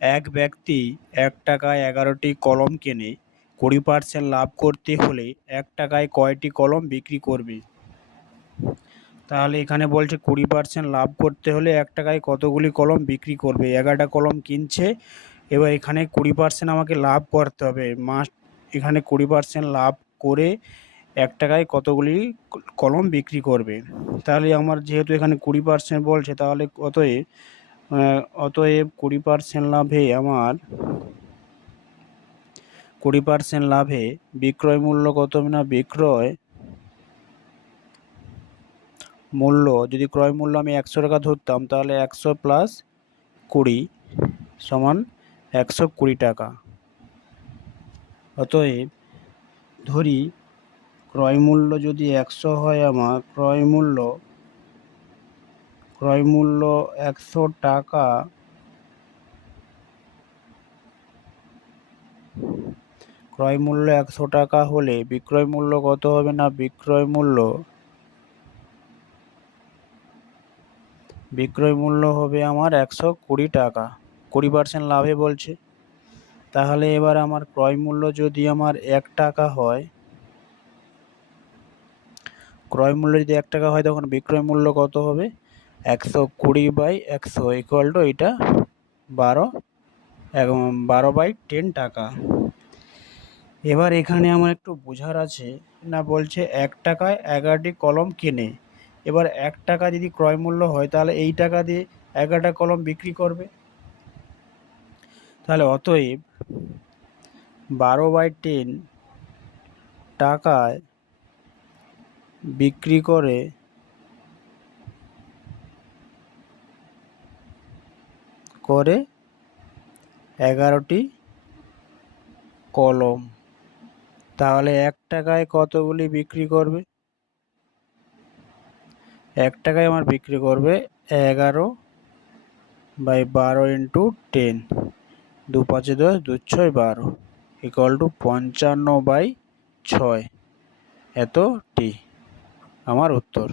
এক ব্যক্তি ১ টাকায় ১১টি কলম কেনে। ২০% লাভ করতে হলে ১ টাকায় কয়টি কলম বিক্রি করবে? তাহলে এখানে বলছে ২০% লাভ করতে হলে ১ টাকায় কতগুলি কলম বিক্রি করবে? ১১টা কলম কিনছে, এবার এখানে ২০% আমাকে লাভ করতে হবে। এখানে ২০% লাভ করে ১ টাকায় কতগুলি কলম বিক্রি করবে? তাহলে আমার যেহেতু এখানে ২০% বলছে, তাহলে অতএব ২০% লাভে আমার ২০% লাভে বিক্রয় মূল্য কত হবে? না, বিক্রয় মূল্য, যদি ক্রয় মূল্য আমি ১০০ টাকা ধরতাম, তাহলে ১০০ প্লাস ২০ সমান ১২০ টাকা। অতএব ধরি ক্রয় মূল্য যদি ১০০ হয়, আমার ক্রয় মূল্য ১০০ টাকা, ক্রয় মূল্য ১০০ টাকা হলে বিক্রয় মূল্য কত হবে? না, বিক্রয় মূল্য হবে আমার ১২০ টাকা। ২০% লাভে বলছে। তাহলে এবার আমার ক্রয় মূল্য যদি আমার ১ টাকা হয়, ক্রয় মূল্য যদি ১ টাকা হয়, তখন বিক্রয় মূল্য কত হবে? ১২০/১০০ ইকুয়াল টু এটা 12/10 টাকা। এবার এখানে আমার একটু বোঝার আছে, না বলছে ১ টাকায় ১১টি কলম কেনে। এবার ১ টাকা যদি ক্রয় মূল্য হয়, তাহলে এই টাকা দিয়ে ১১টা কলম বিক্রি করবে। তাহলে অতএব 12/10 টাকায় বিক্রি করে ১১টি কলম। তাহলে ১ টাকায় কতগুলি বিক্রি করবে? ১ টাকায় আমার বিক্রি করবে ১১/১২ ইন্টু 10, ২ ৫ ১০, ২ ৬ ১২ ইকুয়াল টু ৫৫/৬ এতটি আমার উত্তর।